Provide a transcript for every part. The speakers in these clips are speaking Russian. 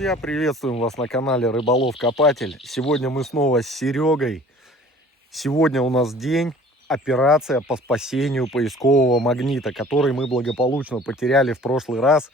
Друзья, приветствуем вас на канале Рыболов Копатель. Сегодня мы снова с Серегой. Сегодня у нас день, операция по спасению поискового магнита, который мы благополучно потеряли в прошлый раз.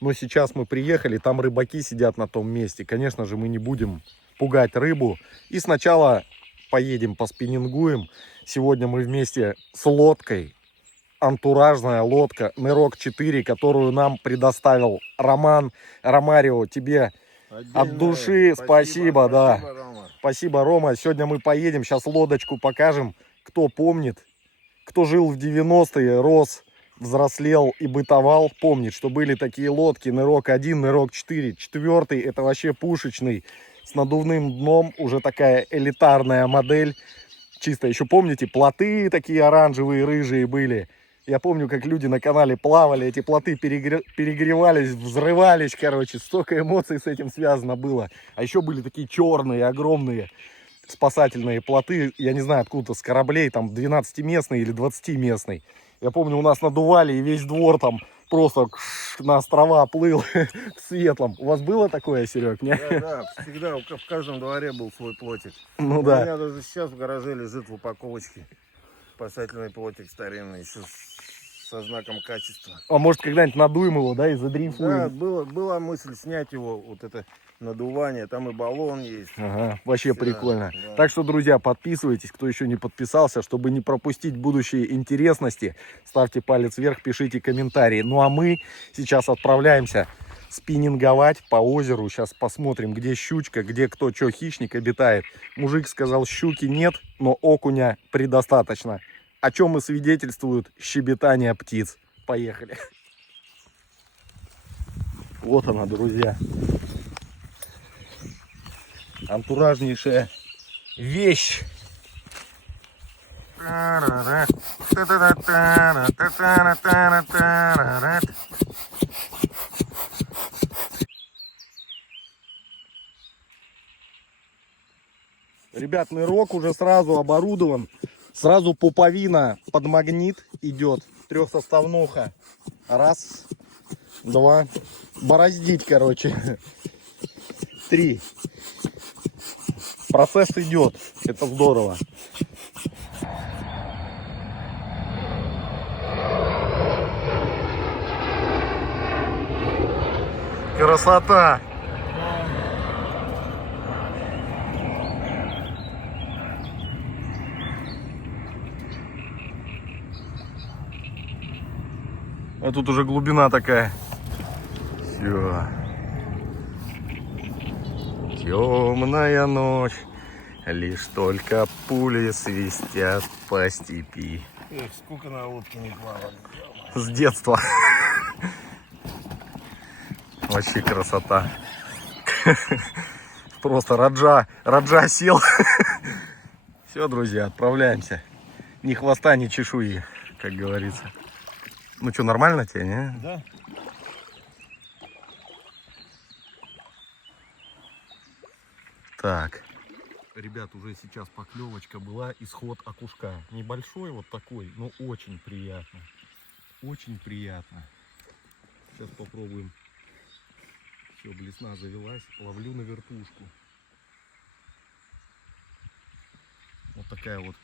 Но сейчас мы приехали, там рыбаки сидят на том месте. Конечно же, мы не будем пугать рыбу. И сначала поедем поспиннингуем. Сегодня мы вместе с лодкой. Антуражная лодка Нырок 4, которую нам предоставил Роман. Ромарио, тебе от души спасибо, да. Рома. Спасибо, Рома. Сегодня мы поедем, сейчас лодочку покажем. Кто помнит, кто жил в 90-е, рос, взрослел и бытовал, помнит, что были такие лодки Нырок 1, Нырок 4. Четвертый, это вообще пушечный, с надувным дном, уже такая элитарная модель. Чисто еще помните, плоты такие оранжевые, рыжие были. Я помню, как люди на канале плавали, эти плоты перегревались, взрывались, короче, столько эмоций с этим связано было. А еще были такие черные, огромные спасательные плоты, я не знаю, откуда, с кораблей, там 12-местный или 20-местный. Я помню, у нас надували, и весь двор там просто на острова плыл в светлом. У вас было такое, Серег, не? Да, всегда в каждом дворе был свой плотик. Ну У да. меня даже сейчас в гараже лежит в упаковочке спасательный плотик старинный, еще со знаком качества. А может, когда-нибудь надуем его, да, и задрейфуем? Да, была мысль снять его, вот это надувание, там и баллон есть. Ага, вообще Всё, прикольно. да. Так что, друзья, подписывайтесь, кто еще не подписался, чтобы не пропустить будущие интересности. Ставьте палец вверх, пишите комментарии. Ну а мы сейчас отправляемся спиннинговать по озеру. Сейчас посмотрим, где щучка, где кто что хищник обитает. Мужик сказал, щуки нет, но окуня предостаточно. О чем и свидетельствует щебетание птиц. Поехали. Вот она, друзья. Антуражнейшая вещь. Ребят, нырок уже сразу оборудован. Сразу пуповина под магнит идет. Трехсоставнуха. Раз, два. Бороздить, короче. Три. Процесс идет. Это здорово. Красота. А тут уже глубина такая. Все. Темная ночь, лишь только пули свистят по степи. Эх, сколько на лодке не плавали. С детства. Вообще красота. Просто Раджа сел. Все, друзья, отправляемся. Ни хвоста, ни чешуи, как говорится. Ну что, нормально тебе, не? Да. Так. Ребят, уже сейчас поклевочка была, исход окушка. Небольшой вот такой, но очень приятно. Очень приятно. Сейчас попробуем. Все, блесна завелась. Ловлю на вертушку. Вот такая вот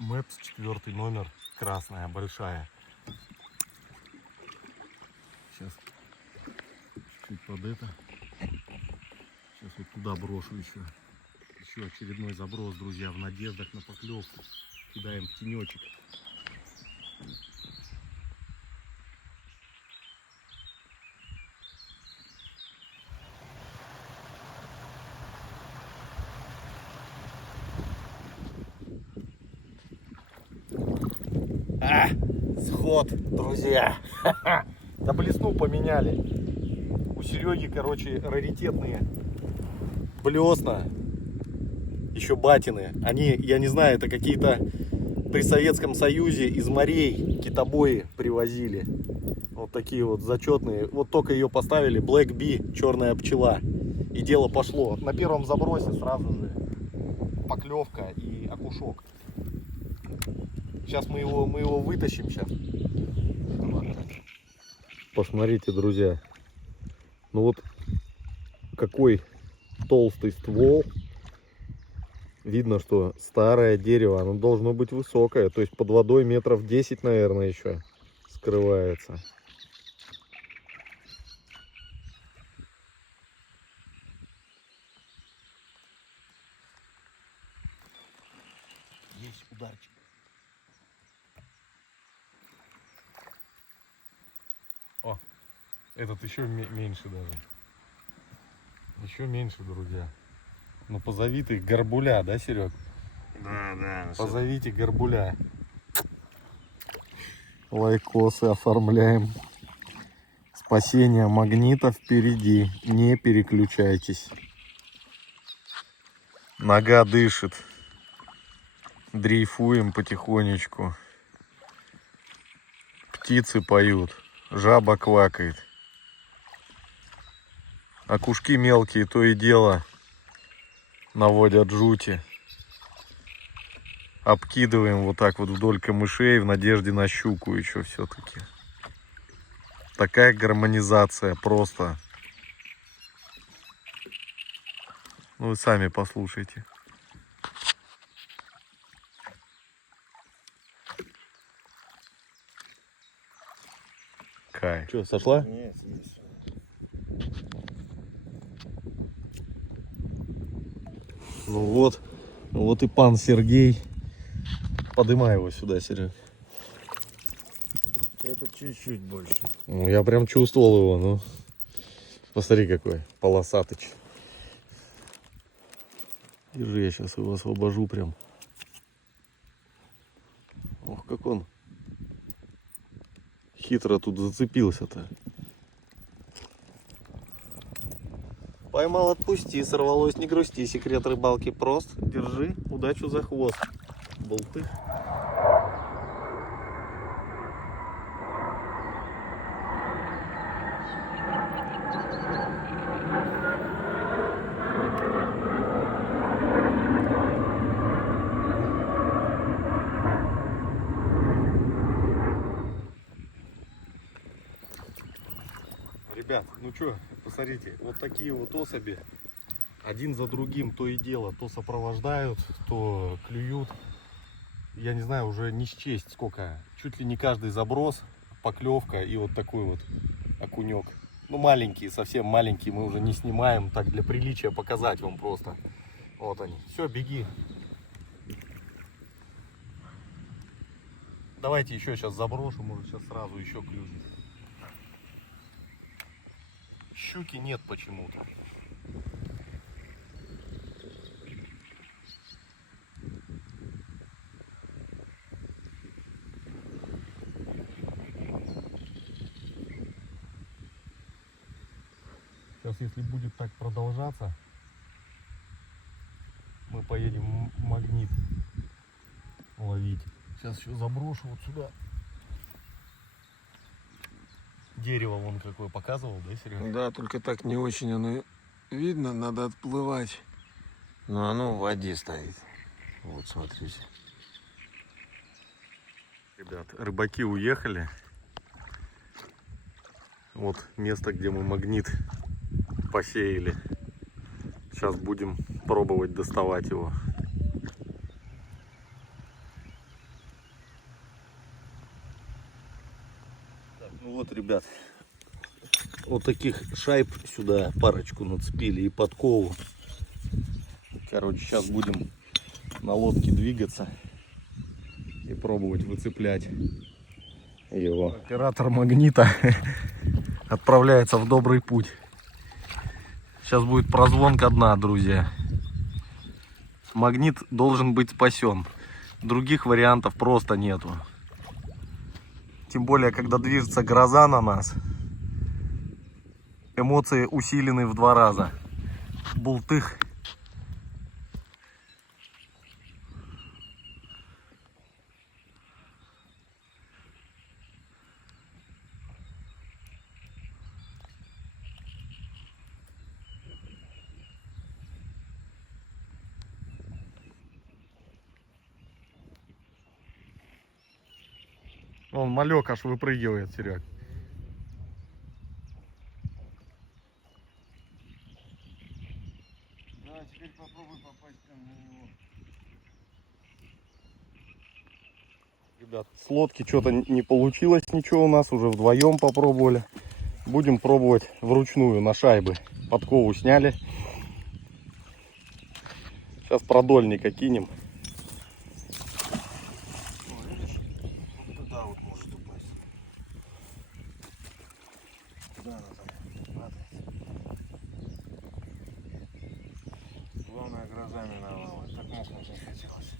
Мэпс 4 номер. Красная, большая. Сейчас чуть-чуть под это. Сейчас вот туда брошу еще. Еще очередной заброс, друзья, в надеждах на поклевку. Кидаем в тенечек. Сход, друзья. Да блесну поменяли. У Сереги, короче, раритетные блесна. Еще батины. Они, я не знаю, это какие-то при Советском Союзе из морей китобои привозили. Вот такие вот зачетные. Вот только ее поставили. Black Bee, черная пчела. И дело пошло. На первом забросе сразу же поклевка и окушок. Сейчас мы его вытащим сейчас. Посмотрите, друзья. Ну вот какой толстый ствол. Видно, что старое дерево, оно должно быть высокое. То есть под водой метров 10, наверное, еще скрывается. Есть ударчик. О, этот еще меньше даже. Еще меньше, друзья. Ну позовите горбуля, да, Серег? Да. Позовите горбуля. Лайкосы оформляем. Спасение магнита впереди. Не переключайтесь. Нога дышит. Дрейфуем потихонечку. Птицы поют. Жаба квакает. Окушки мелкие то и дело наводят жути. Обкидываем вот так вот вдоль камышей в надежде на щуку еще все-таки. Такая гармонизация просто. Ну вы сами послушайте. Кай. Что, сошла? Нет, есть. Ну вот и пан Сергей. Подымай его сюда, Серег. Это чуть-чуть больше. Ну, я прям чувствовал его, ну. Посмотри какой полосатыч. Держи, я сейчас его освобожу прям. Ох, как он хитро тут зацепился-то. Поймал, отпусти, сорвалось, не грусти. Секрет рыбалки прост. Держи удачу за хвост. Болты. Ребят, ну что, посмотрите, вот такие вот особи один за другим то и дело, то сопровождают, то клюют. Я не знаю, уже не счесть сколько, чуть ли не каждый заброс, поклевка и вот такой вот окунек. Ну маленькие, совсем маленькие, мы уже не снимаем, так для приличия показать вам просто. Вот они, все, беги. Давайте еще сейчас заброшу, может сейчас сразу еще клюнет. Щуки нет почему-то. Сейчас, если будет так продолжаться, мы поедем магнит ловить. Сейчас еще заброшу вот сюда. Дерево вон какое показывал, да, Серега? Да, только так не очень оно видно, надо отплывать. Но оно в воде стоит. Вот, смотрите. Ребят, рыбаки уехали. Вот место, где мы магнит посеяли. Сейчас будем пробовать доставать его. Так, ну вот, ребят, вот таких шайб сюда парочку нацепили и подкову. Короче, сейчас будем на лодке двигаться и пробовать выцеплять его. Оператор магнита отправляется в добрый путь. Сейчас будет прозвонка дна, друзья. Магнит должен быть спасен. Других вариантов просто нету. Тем более, когда движется гроза на нас, эмоции усилены в 2 раза. Бултых. Он малек аж выпрыгивает, Серег. Давай теперь попробуй попасть прямо на него. Ребят, с лодки что-то не получилось ничего у нас, уже вдвоем попробовали. Будем пробовать вручную на шайбы. Подкову сняли. Сейчас продольника кинем. О, видишь? Вот туда вот может упасть. Куда она там падает? Главное, гроза миновала. Так мокнуть не хотелось.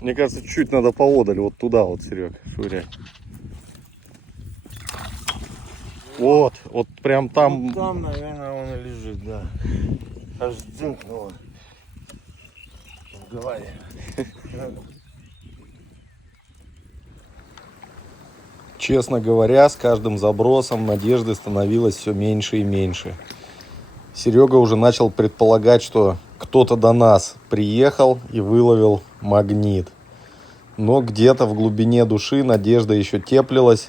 Мне кажется, чуть-чуть надо поодаль, вот туда вот, Серег, швырять. Вот прям там. Вот там, наверное, он и лежит, да. Аж дзынкнуло в голове. Честно говоря, с каждым забросом надежды становилось все меньше и меньше. Серега уже начал предполагать, что кто-то до нас приехал и выловил магнит. Но где-то в глубине души надежда еще теплилась.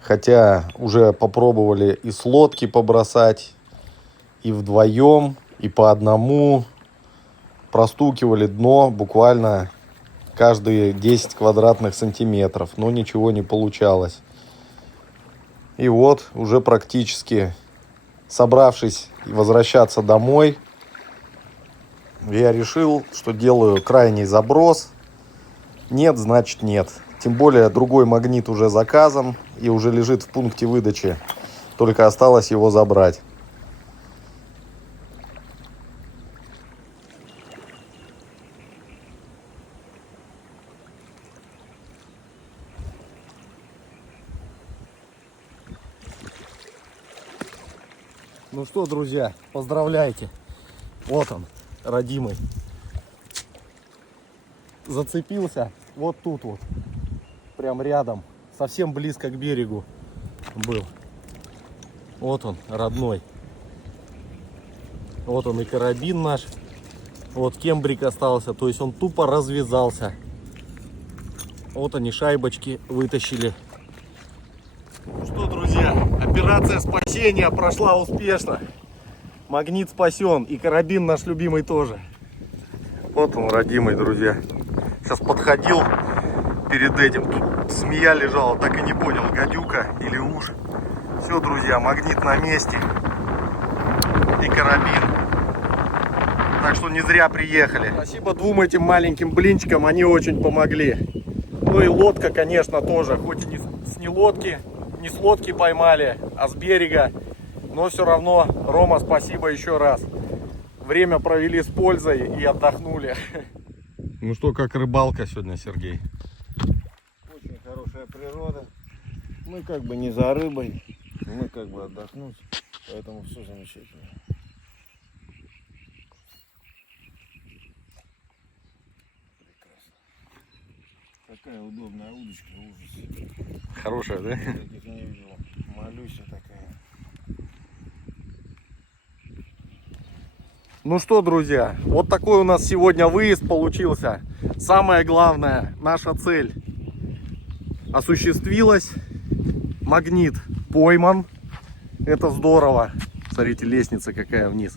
Хотя уже попробовали и с лодки побросать, и вдвоем, и по одному. Простукивали дно буквально каждые 10 квадратных сантиметров, но ничего не получалось. И вот уже практически собравшись возвращаться домой, я решил, что делаю крайний заброс. Нет, значит нет. Тем более другой магнит уже заказан и уже лежит в пункте выдачи. Только осталось его забрать. Ну что, друзья, поздравляйте. Вот он, родимый. Зацепился вот тут вот. Прям рядом. Совсем близко к берегу был. Вот он, родной. Вот он и карабин наш. Вот кембрик остался. То есть он тупо развязался. Вот они шайбочки вытащили. Ну что, друзья, операция спасения прошла успешно. Магнит спасен. И карабин наш любимый тоже. Вот он, родимый, друзья. Сейчас подходил перед этим. Тут змея лежала, так и не понял, гадюка или уж. Все, друзья, магнит на месте. И карабин. Так что не зря приехали. Спасибо двум этим маленьким блинчикам, они очень помогли. Ну и лодка, конечно, тоже. Хоть и не с лодки поймали, а с берега. Но все равно, Рома, спасибо еще раз. Время провели с пользой и отдохнули. Ну что, как рыбалка сегодня, Сергей? Очень хорошая природа. Мы как бы не за рыбой, мы как бы отдохнуть, поэтому все замечательно. Прекрасно. Такая удобная удочка, ужас. Хорошая, да? Таких не видел. Малюся такая. Ну что, друзья, вот такой у нас сегодня выезд получился. Самое главное, наша цель осуществилась. Магнит пойман. Это здорово. Смотрите, лестница какая вниз.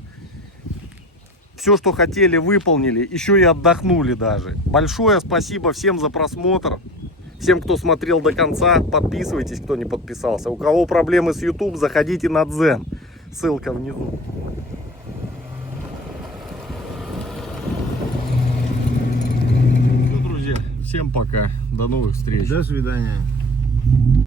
Все, что хотели, выполнили. Еще и отдохнули даже. Большое спасибо всем за просмотр. Всем, кто смотрел до конца. Подписывайтесь, кто не подписался. У кого проблемы с YouTube, заходите на Дзен. Ссылка внизу. Всем пока. До новых встреч. До свидания.